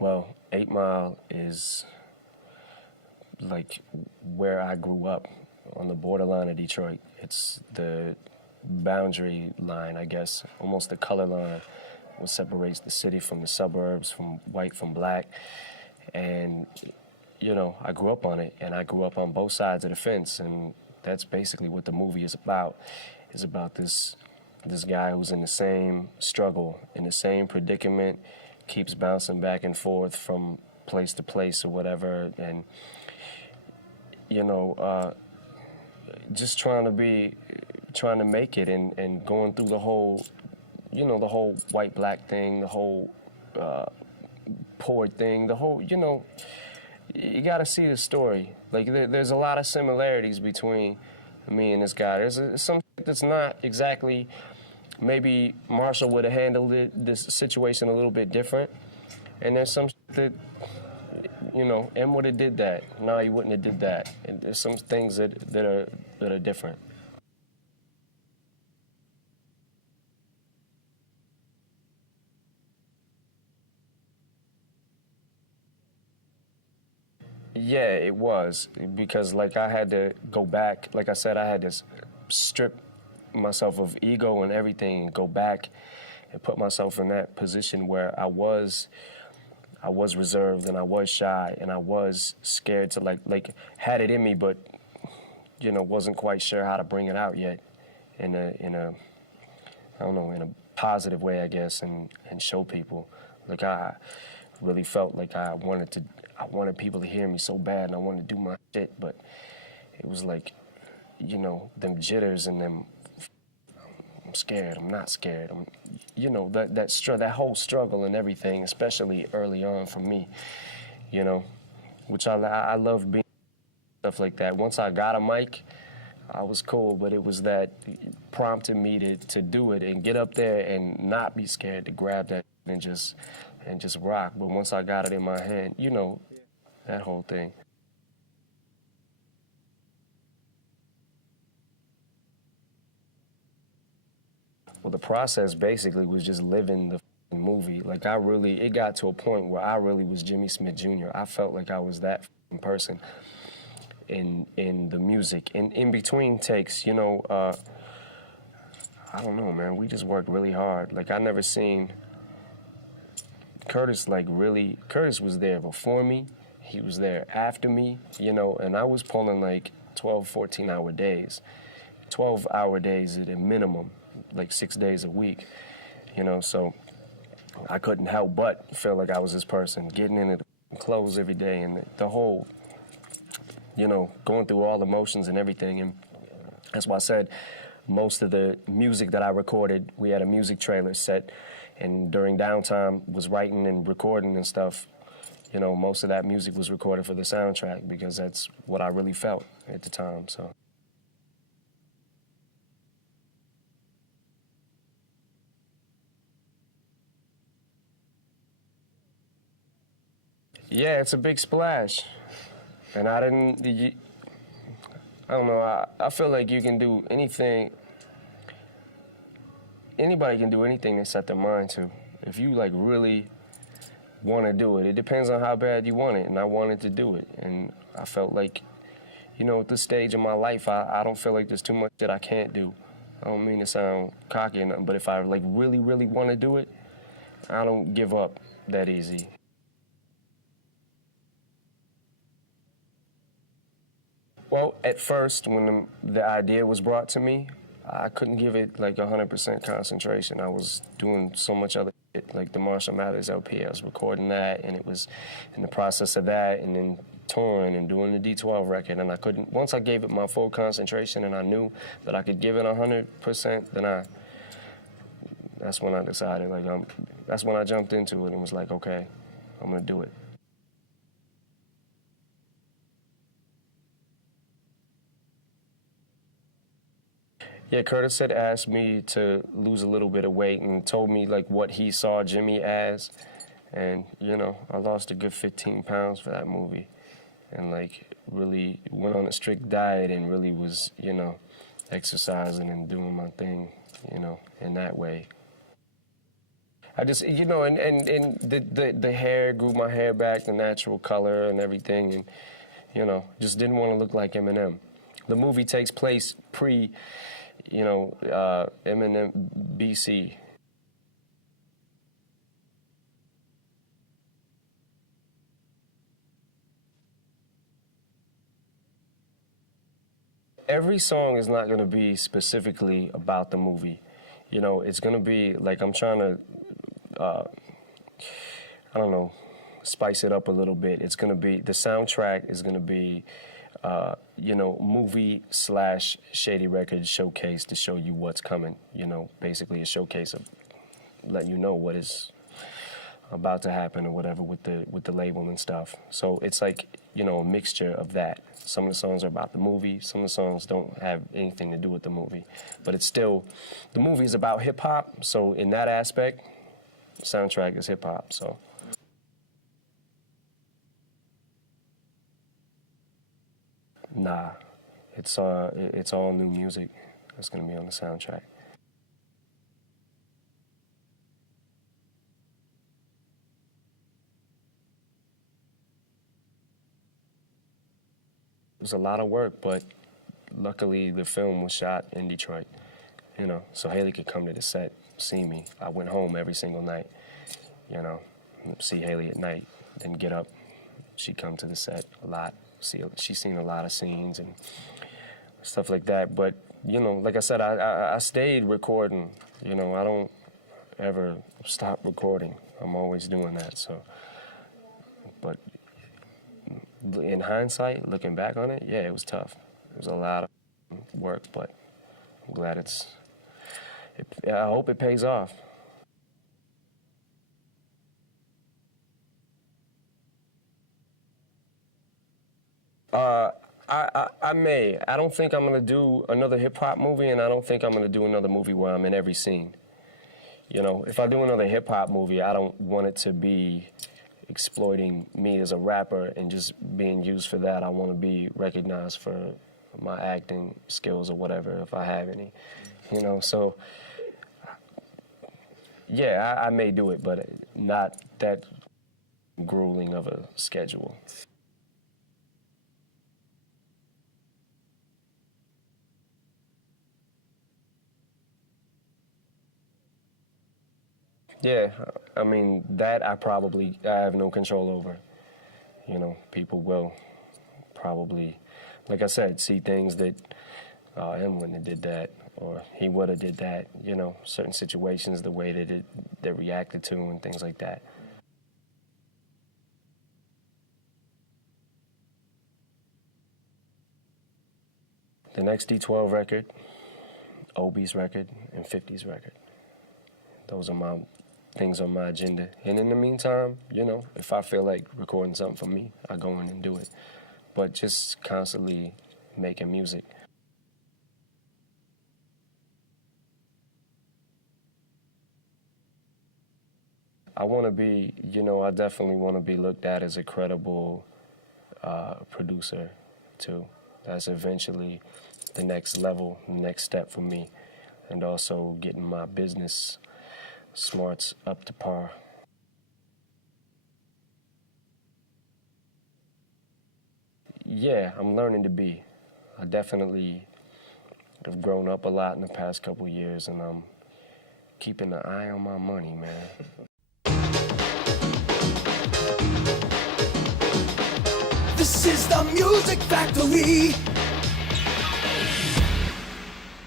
Well, 8 Mile is like where I grew up, on the borderline of Detroit. It's the boundary line, I guess, almost the color line, what separates the city from the suburbs, from white from black. And, I grew up on it, and I grew up on both sides of the fence, and that's basically what the movie is about. It's about this guy who's in the same struggle, in the same predicament, keeps bouncing back and forth from place to place or whatever, and just trying to make it, and going through the whole, the whole white black thing, the whole poor thing, the whole, you got to see the story. Like there's a lot of similarities between me and this guy. There's some shit that's not exactly. Maybe Marshall would have handled this situation a little bit different, and there's some shit that, M would have did that. No, he wouldn't have did that. And there's some things that are different. Yeah, it was, because like I had to go back. Like I said, I had to strip myself of ego and everything, and go back and put myself in that position where I was reserved, and I was shy, and I was scared to like had it in me, but wasn't quite sure how to bring it out yet in a I don't know, in a positive way, I guess, and show people. Like I really felt like I wanted people to hear me so bad, and I wanted to do my shit, but it was like, them jitters and them, I'm scared, I'm not scared, that whole struggle and everything, especially early on for me, which I love being stuff like that. Once I got a mic, I was cool, but it was that prompted me to do it and get up there and not be scared to grab that and just rock. But once I got it in my hand, that whole thing. Well, the process basically was just living the movie. Like it got to a point where I really was Jimmy Smith Jr. I felt like I was that person in the music. In between takes, I don't know, man. We just worked really hard. Like I never seen Curtis Curtis was there before me. He was there after me, and I was pulling like 12, 14-hour days. 12-hour days at a minimum, like 6 days a week, so I couldn't help but feel like I was this person, getting into the clothes every day, and the whole, going through all the motions and everything. And that's why I said most of the music that I recorded, we had a music trailer set, and during downtime was writing and recording and stuff. Most of that music was recorded for the soundtrack, because that's what I really felt at the time, so. Yeah, it's a big splash. And I don't know, I feel like you can do anything, anybody can do anything they set their mind to. If you like really want to do it, it depends on how bad you want it, and I wanted to do it. And I felt like, at this stage of my life, I don't feel like there's too much that I can't do. I don't mean to sound cocky or nothing, but if I like really, really want to do it, I don't give up that easy. Well, at first, when the idea was brought to me, I couldn't give it like 100% concentration. I was doing so much other shit, like the Marshall Mathers LP. I was recording that, and it was in the process of that, and then touring and doing the D12 record. And I couldn't, once I gave it my full concentration and I knew that I could give it 100%, then that's when I decided, like, that's when I jumped into it and was like, okay, I'm gonna do it. Yeah, Curtis had asked me to lose a little bit of weight and told me like what he saw Jimmy as. And, I lost a good 15 pounds for that movie. And like really went on a strict diet and really was, exercising and doing my thing, in that way. I just, you know, and the hair, grew my hair back, the natural color and everything, and, you know, just didn't want to look like Eminem. The movie takes place pre, you know, Eminem BC. Every song is not going to be specifically about the movie. You know, it's going to be, like, I'm trying to, I don't know, spice it up a little bit. It's going to be, the soundtrack is going to be, you know, movie / Shady Records showcase to show you what's coming. You know, basically a showcase of letting you know what is about to happen or whatever with the label and stuff. So it's like, you know, a mixture of that. Some of the songs are about the movie. Some of the songs don't have anything to do with the movie. But it's still, the movie is about hip-hop, so in that aspect, the soundtrack is hip-hop, so. Nah, it's all new music that's gonna be on the soundtrack. It was a lot of work, but luckily the film was shot in Detroit, you know, so Haley could come to the set, see me. I went home every single night, you know, see Haley at night, then get up. She'd come to the set a lot. She's seen a lot of scenes and stuff like that. But, you know, like I said, I stayed recording. You know, I don't ever stop recording. I'm always doing that, so. But in hindsight, looking back on it, yeah, it was tough. It was a lot of work, but I'm glad I hope it pays off. I may. I don't think I'm gonna do another hip-hop movie, and I don't think I'm gonna do another movie where I'm in every scene. You know, if I do another hip-hop movie, I don't want it to be exploiting me as a rapper and just being used for that. I want to be recognized for my acting skills or whatever, if I have any. You know, so yeah, I may do it, but not that grueling of a schedule. Yeah, I mean, that I have no control over. You know, people will probably, like I said, see things that him wouldn't have did that, or he would have did that, you know, certain situations, the way that they reacted to and things like that. The next D12 record, Obi's record, and 50's record. Those are my things on my agenda. And in the meantime, you know, if I feel like recording something for me, I go in and do it. But just constantly making music. I want to be, you know, I definitely want to be looked at as a credible producer, too. That's eventually the next level, the next step for me. And also getting my business smarts up to par. Yeah, I'm learning to be. I definitely have grown up a lot in the past couple years, and I'm keeping an eye on my money, man. This is the Music Factory.